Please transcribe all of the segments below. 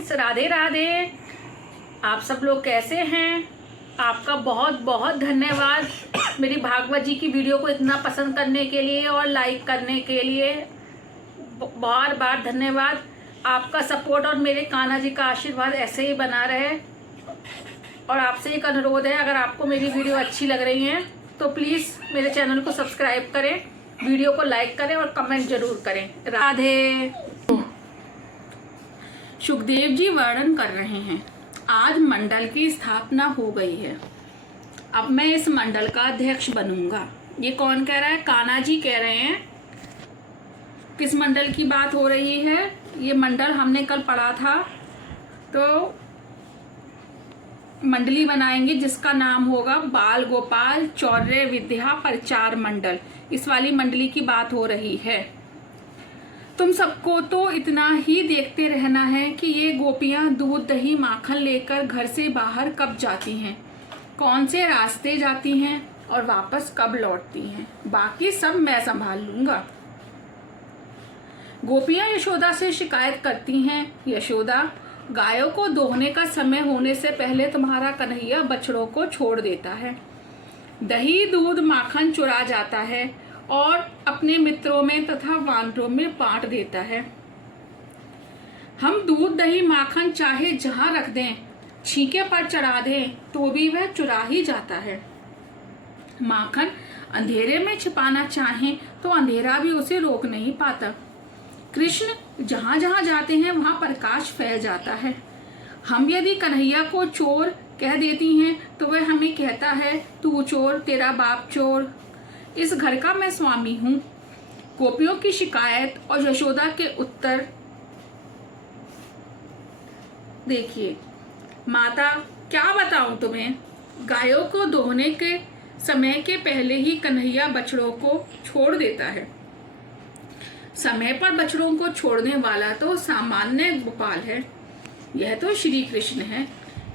Friends, Radhe Radhe. आप सब लोग कैसे हैं? आपका बहुत बहुत धन्यवाद मेरी भागवत जी की वीडियो को इतना पसंद करने के लिए और लाइक करने के लिए। बार बार धन्यवाद। आपका सपोर्ट और मेरे कान्हा जी का आशीर्वाद ऐसे ही बना रहे। और आपसे एक अनुरोध है, अगर आपको मेरी वीडियो अच्छी लग रही है तो प्लीज़ मेरे चैनल को सब्सक्राइब करें, वीडियो को लाइक करें और कमेंट जरूर करें। राधे। सुखदेव जी वर्णन कर रहे हैं, आज मंडल की स्थापना हो गई है, अब मैं इस मंडल का अध्यक्ष बनूंगा। ये कौन कह रहा है? कान्हा जी कह रहे हैं। किस मंडल की बात हो रही है? ये मंडल हमने कल पढ़ा था, तो मंडली बनाएंगे जिसका नाम होगा बाल गोपाल चौर्य विद्या प्रचार मंडल। इस वाली मंडली की बात हो रही है। तुम सबको तो इतना ही देखते रहना है कि ये गोपियां दूध दही माखन लेकर घर से बाहर कब जाती हैं, कौन से रास्ते जाती हैं और वापस कब लौटती हैं। बाकी सब मैं संभाल लूंगा। गोपियां यशोदा से शिकायत करती हैं, यशोदा, गायों को दोहने का समय होने से पहले तुम्हारा कन्हैया बछड़ों को छोड़ देता है, दही दूध माखन चुरा जाता है और अपने मित्रों में तथा वानरों में बांट देता है। हम दूध दही माखन चाहे जहां रख दें, छींके पर चढ़ा दें, तो भी वह चुरा ही जाता है। माखन अंधेरे में छिपाना चाहें तो अंधेरा भी उसे रोक नहीं पाता। कृष्ण जहां जहां जाते हैं वहां प्रकाश फैल जाता है। हम यदि कन्हैया को चोर कह देती हैं तो वह हमें कहता है, तू चोर, तेरा बाप चोर, इस घर का मैं स्वामी हूं। गोपियों की शिकायत और यशोदा के उत्तर देखिए। माता, क्या बताऊं तुम्हें, गायों को दोहने के समय के पहले ही कन्हैया बछड़ों को छोड़ देता है। समय पर बछड़ों को छोड़ने वाला तो सामान्य गोपाल है, यह तो श्री कृष्ण है।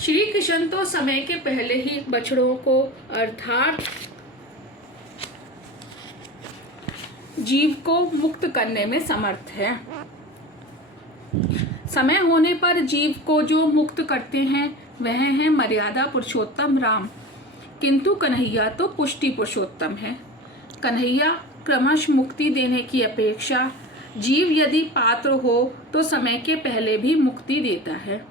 श्री कृष्ण तो समय के पहले ही बछड़ों को अर्थात जीव को मुक्त करने में समर्थ है। समय होने पर जीव को जो मुक्त करते हैं वह है मर्यादा पुरुषोत्तम राम, किंतु कन्हैया तो पुष्टि पुरुषोत्तम है। कन्हैया क्रमश मुक्ति देने की अपेक्षा जीव यदि पात्र हो तो समय के पहले भी मुक्ति देता है।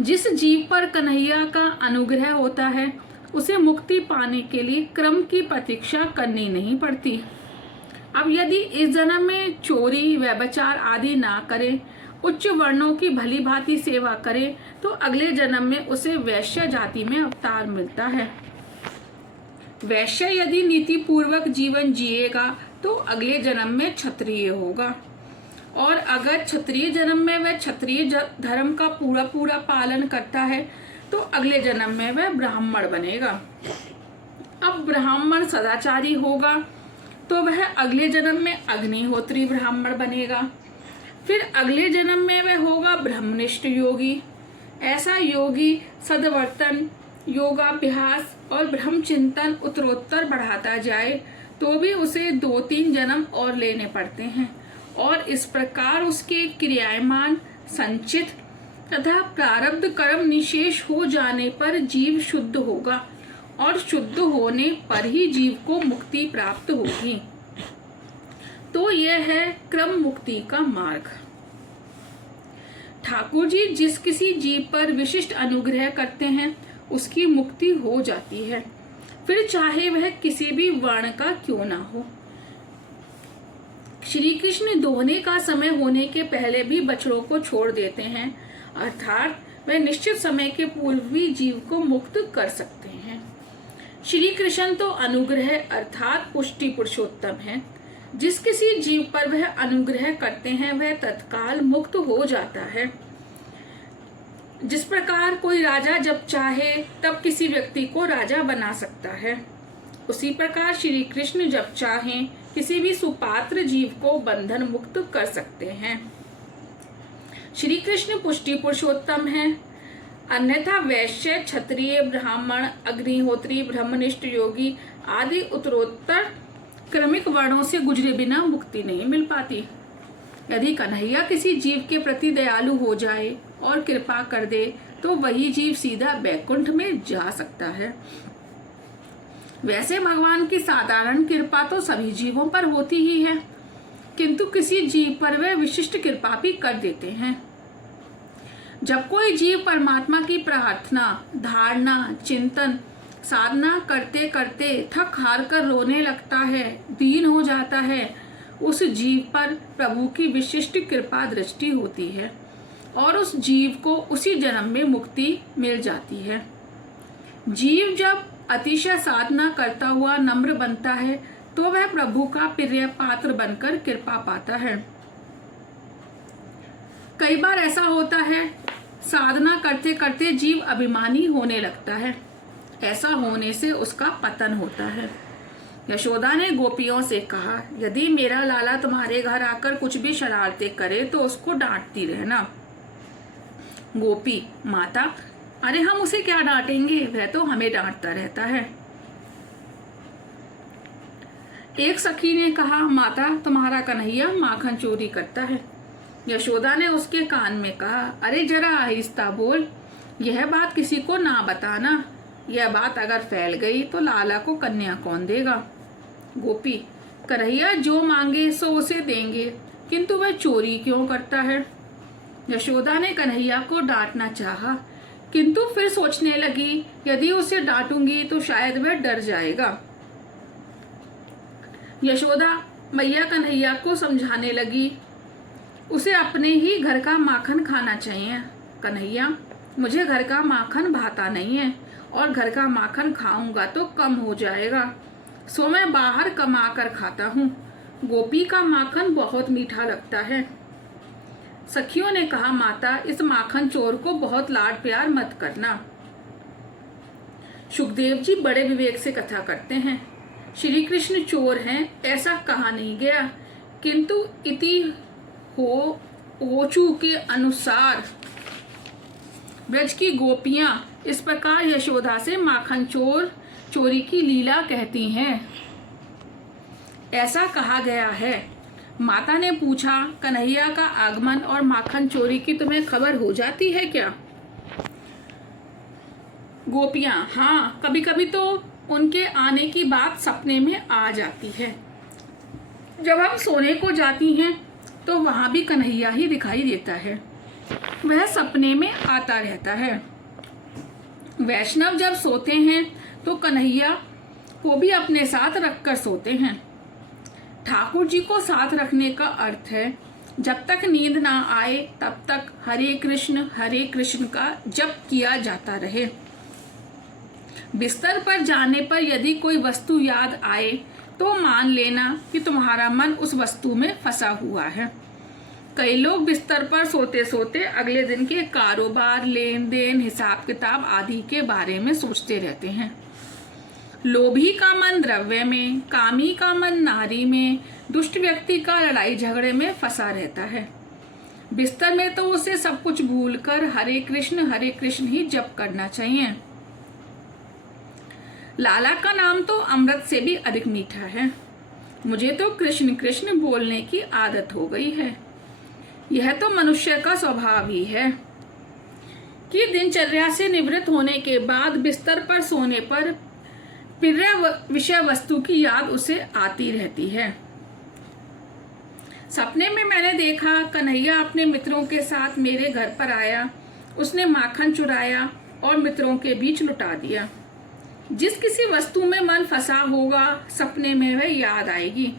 जिस जीव पर कन्हैया का अनुग्रह होता है उसे मुक्ति पाने के लिए क्रम की प्रतीक्षा करनी नहीं पड़ती। अब यदि इस जन्म में चोरी व्यभिचार आदि ना करे, उच्च वर्णों की भली भांति सेवा करे, तो अगले जन्म में उसे वैश्य जाति में अवतार मिलता है। वैश्य यदि नीति पूर्वक जीवन जिएगा तो अगले जन्म में क्षत्रिय होगा, और अगर क्षत्रिय जन्म में वह क्षत्रिय धर्म का पूरा पूरा पालन करता है तो अगले जन्म में वह ब्राह्मण बनेगा। अब ब्राह्मण सदाचारी होगा तो वह अगले जन्म में अग्निहोत्री ब्राह्मण बनेगा। फिर अगले जन्म में वह होगा ब्रह्मनिष्ठ योगी। ऐसा योगी सद्वर्तन, योगाभ्यास और ब्रह्मचिंतन उत्तरोत्तर बढ़ाता जाए तो भी उसे 2-3 जन्म और लेने पड़ते हैं, और इस प्रकार उसके क्रियामान संचित तथा प्रारब्ध कर्म निशेष हो जाने पर जीव शुद्ध होगा, और शुद्ध होने पर ही जीव को मुक्ति प्राप्त होगी। तो यह है क्रम मुक्ति का मार्ग। ठाकुर जी जिस किसी जीव पर विशिष्ट अनुग्रह करते हैं उसकी मुक्ति हो जाती है, फिर चाहे वह किसी भी वर्ण का क्यों ना हो। श्री कृष्ण दोहने का समय होने के पहले भी बछड़ों को छोड़ देते हैं, अर्थात वह निश्चित समय के पूर्व भी जीव को मुक्त कर सकते हैं। श्री कृष्ण तो अनुग्रह अर्थात पुष्टि पुरुषोत्तम है। जिस किसी जीव पर वह अनुग्रह करते हैं वह तत्काल मुक्त हो जाता है। जिस प्रकार कोई राजा जब चाहे तब किसी व्यक्ति को राजा बना सकता है, उसी प्रकार श्री कृष्ण जब चाहें किसी भी सुपात्र जीव को बंधन मुक्त कर सकते हैं। श्री कृष्ण पुष्टि पुरुषोत्तम है, अन्यथा वैश्य, क्षत्रिय, ब्राह्मण, अग्निहोत्री, ब्रह्मनिष्ठ योगी आदि उत्तरोत्तर क्रमिक वर्णों से गुजरे बिना मुक्ति नहीं मिल पाती। यदि कन्हैया किसी जीव के प्रति दयालु हो जाए और कृपा कर दे तो वही जीव सीधा बैकुंठ में जा सकता है। वैसे भगवान की साधारण कृपा तो सभी जीवों पर होती ही है, किंतु किसी जीव पर वे विशिष्ट कृपा भी कर देते हैं। जब कोई जीव परमात्मा की प्रार्थना, धारणा, चिंतन, साधना करते करते थक हार कर रोने लगता है, दीन हो जाता है, उस जीव पर प्रभु की विशिष्ट कृपा दृष्टि होती है और उस जीव को उसी जन्म में मुक्ति मिल जाती है। जीव जब अतिशय साधना करता हुआ नम्र बनता है तो वह प्रभु का प्रिय पात्र बनकर कृपा पाता है। कई बार ऐसा होता है, साधना करते करते जीव अभिमानी होने लगता है। ऐसा होने से उसका पतन होता है। यशोदा ने गोपियों से कहा, यदि मेरा लाला तुम्हारे घर आकर कुछ भी शरारतें करे तो उसको डांटती रहना। गोपी, माता, अरे हम उसे क्या डांटेंगे, वह तो हमें डांटता रहता है। एक सखी ने कहा, माता तुम्हारा कन्हैया माखन चोरी करता है। यशोदा ने उसके कान में कहा, अरे जरा आहिस्ता बोल, यह बात किसी को ना बताना, यह बात अगर फैल गई तो लाला को कन्या कौन देगा। गोपी, कन्हैया जो मांगे सो उसे देंगे, किंतु वह चोरी क्यों करता है। यशोदा ने कन्हैया को डांटना चाहा, किंतु फिर सोचने लगी, यदि उसे डांटूंगी तो शायद वह डर जाएगा। यशोदा मैया कन्हैया को समझाने लगी, उसे अपने ही घर का माखन खाना चाहिए। कन्हैया, मुझे घर का माखन भाता नहीं है और घर का माखन खाऊंगा तो कम हो जाएगा, सो मैं बाहर कमा कर खाता हूँ। गोपी का माखन बहुत मीठा लगता है। सखियों ने कहा, माता इस माखन चोर को बहुत लाड प्यार मत करना। सुखदेव जी बड़े विवेक से कथा करते हैं। श्री कृष्ण चोर हैं ऐसा कहा नहीं गया, किंतु इति होचू के अनुसार ब्रज की गोपियां इस प्रकार यशोदा से माखन चोरी की लीला कहती हैं, ऐसा कहा गया है। माता ने पूछा, कन्हैया का आगमन और माखन चोरी की तुम्हें खबर हो जाती है क्या। गोपियां, हाँ, कभी कभी तो उनके आने की बात सपने में आ जाती है। जब हम सोने को जाती हैं तो वहां भी कन्हैया ही दिखाई देता है, वह सपने में आता रहता है। वैष्णव जब सोते हैं तो कन्हैया को भी अपने साथ रखकर सोते हैं। ठाकुर जी को साथ रखने का अर्थ है, जब तक नींद ना आए तब तक हरे कृष्ण का जप किया जाता रहे। बिस्तर पर जाने पर यदि कोई वस्तु याद आए तो मान लेना कि तुम्हारा मन उस वस्तु में फंसा हुआ है। कई लोग बिस्तर पर सोते सोते अगले दिन के कारोबार, लेन देन, हिसाब किताब आदि के बारे में सोचते रहते हैं। लोभी का मन द्रव्य में, कामी का मन नारी में, दुष्ट व्यक्ति का लड़ाई झगड़े में फंसा रहता है। बिस्तर में तो उसे सब कुछ भूलकर हरे कृष्ण ही जप करना चाहिए। लाला का नाम तो अमृत से भी अधिक मीठा है। मुझे तो कृष्ण कृष्ण बोलने की आदत हो गई है। यह तो मनुष्य का स्वभाव ही है कि दिनचर्या से निवृत्त होने के बाद बिस्तर पर सोने पर प्रिय विषय वस्तु की याद उसे आती रहती है। सपने में मैंने देखा, कन्हैया अपने मित्रों के साथ मेरे घर पर आया। उसने माखन चुराया और मित्रों के बीच लुटा दिया। जिस किसी वस्तु में मन फंसा होगा, सपने में वह याद आएगी।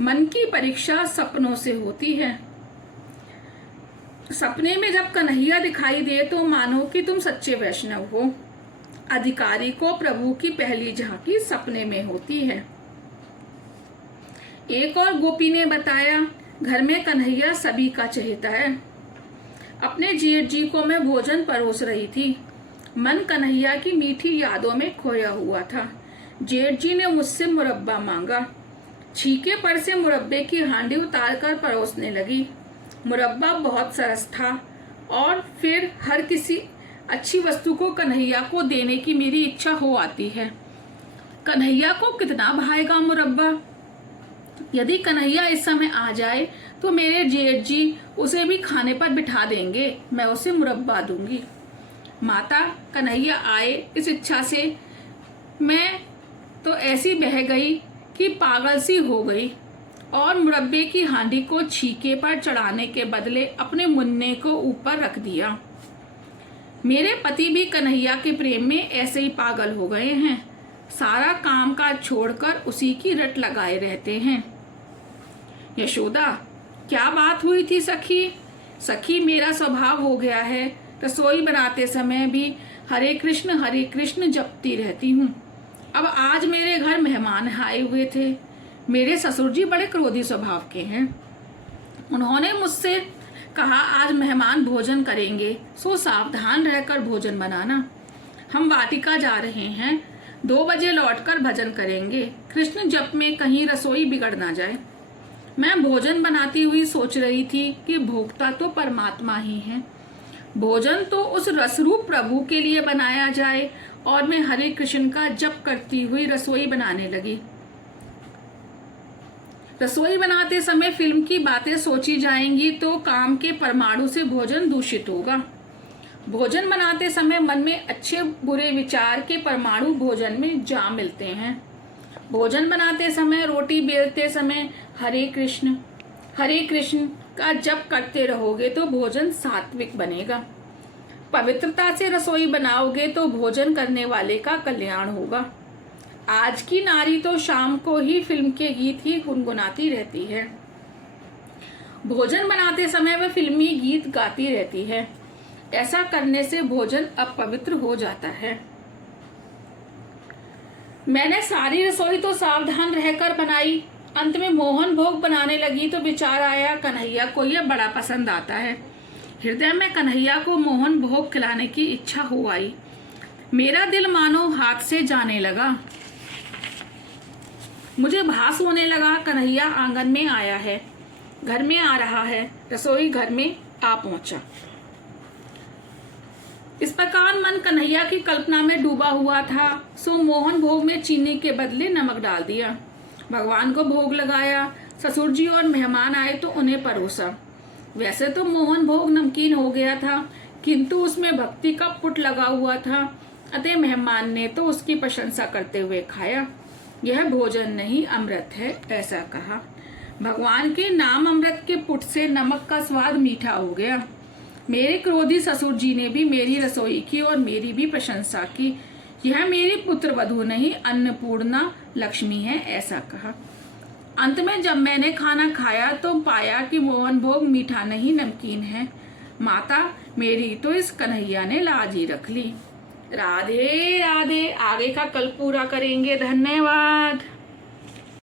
मन की परीक्षा सपनों से होती है। सपने में जब कन्हैया दिखाई दे तो मानो कि तुम सच्चे वैष्णव हो। अधिकारी को प्रभु की पहली झांकी सपने में होती है। एक और गोपी ने बताया, घर में कन्हैया सभी का चहेता है। अपने जेठ जी को मैं भोजन परोस रही थी। मन कन्हैया की मीठी यादों में खोया हुआ था। जेठ जी ने मुझसे मुरब्बा मांगा। छीके पर से मुरब्बे की हांडी उतारकर परोसने लगी। मुरब्बा बहुत सरस था और फिर हर किसी अच्छी वस्तु को कन्हैया को देने की मेरी इच्छा हो आती है। कन्हैया को कितना भाएगा मुरब्बा। यदि कन्हैया इस समय आ जाए तो मेरे जेठ जी उसे भी खाने पर बिठा देंगे, मैं उसे मुरब्बा दूंगी। माता कन्हैया आए इस इच्छा से मैं तो ऐसी बह गई कि पागल सी हो गई और मुरब्बे की हांडी को छीके पर चढ़ाने के बदले अपने मुन्ने को ऊपर रख दिया। मेरे पति भी कन्हैया के प्रेम में ऐसे ही पागल हो गए हैं, सारा काम काज छोड़कर उसी की रट लगाए रहते हैं। यशोदा, क्या बात हुई थी सखी? सखी, मेरा स्वभाव हो गया है, रसोई बनाते समय भी हरे कृष्ण जपती रहती हूँ। अब आज मेरे घर मेहमान आए हुए थे। मेरे ससुर जी बड़े क्रोधी स्वभाव के हैं। उन्होंने मुझसे कहा आज मेहमान भोजन करेंगे, सो सावधान रहकर भोजन बनाना। हम वाटिका जा रहे हैं, 2 बजे लौटकर भजन करेंगे। कृष्ण जप में कहीं रसोई बिगड़ ना जाए। मैं भोजन बनाती हुई सोच रही थी कि भोक्ता तो परमात्मा ही है, भोजन तो उस रसरूप प्रभु के लिए बनाया जाए, और मैं हरे कृष्ण का जप करती हुई रसोई बनाने लगी। रसोई बनाते समय फिल्म की बातें सोची जाएंगी तो काम के परमाणु से भोजन दूषित होगा। भोजन बनाते समय मन में अच्छे बुरे विचार के परमाणु भोजन में जा मिलते हैं। भोजन बनाते समय, रोटी बेलते समय हरे कृष्ण का जप करते रहोगे तो भोजन सात्विक बनेगा। पवित्रता से रसोई बनाओगे तो भोजन करने वाले का कल्याण होगा। आज की नारी तो शाम को ही फिल्म के गीत ही गुनगुनाती रहती है। भोजन बनाते समय वह फिल्मी गीत गाती रहती है। ऐसा करने से भोजन अपवित्र हो जाता है। मैंने सारी रसोई तो सावधान रहकर बनाई। अंत में मोहन भोग बनाने लगी तो विचार आया कन्हैया को यह बड़ा पसंद आता है। हृदय में कन्हैया को मोहन भोग खिलाने की इच्छा हो आई। मेरा दिल मानो हाथ से जाने लगा। मुझे भास होने लगा कन्हैया आंगन में आया है, घर में आ रहा है। रसोई घर में आ पहुंचा। इस प्रकार मन कन्हैया की कल्पना में डूबा हुआ था, सो मोहन भोग में चीनी के बदले नमक डाल दिया। भगवान को भोग लगाया। ससुर जी और मेहमान आए तो उन्हें परोसा। वैसे तो मोहन भोग नमकीन हो गया था, किंतु उसमें भक्ति का पुट लगा हुआ था, अतः मेहमान ने तो उसकी प्रशंसा करते हुए खाया। यह भोजन नहीं अमृत है, ऐसा कहा। भगवान के नाम अमृत के पुट से नमक का स्वाद मीठा हो गया। मेरे क्रोधी ससुर जी ने भी मेरी रसोई की और मेरी भी प्रशंसा की। यह मेरी पुत्र वधू नहीं, अन्नपूर्णा लक्ष्मी है, ऐसा कहा। अंत में जब मैंने खाना खाया तो पाया कि मोहन भोग मीठा नहीं नमकीन है। माता, मेरी तो इस कन्हैया ने लाज ही रख ली। राधे राधे। आगे का कल पूरा करेंगे। धन्यवाद।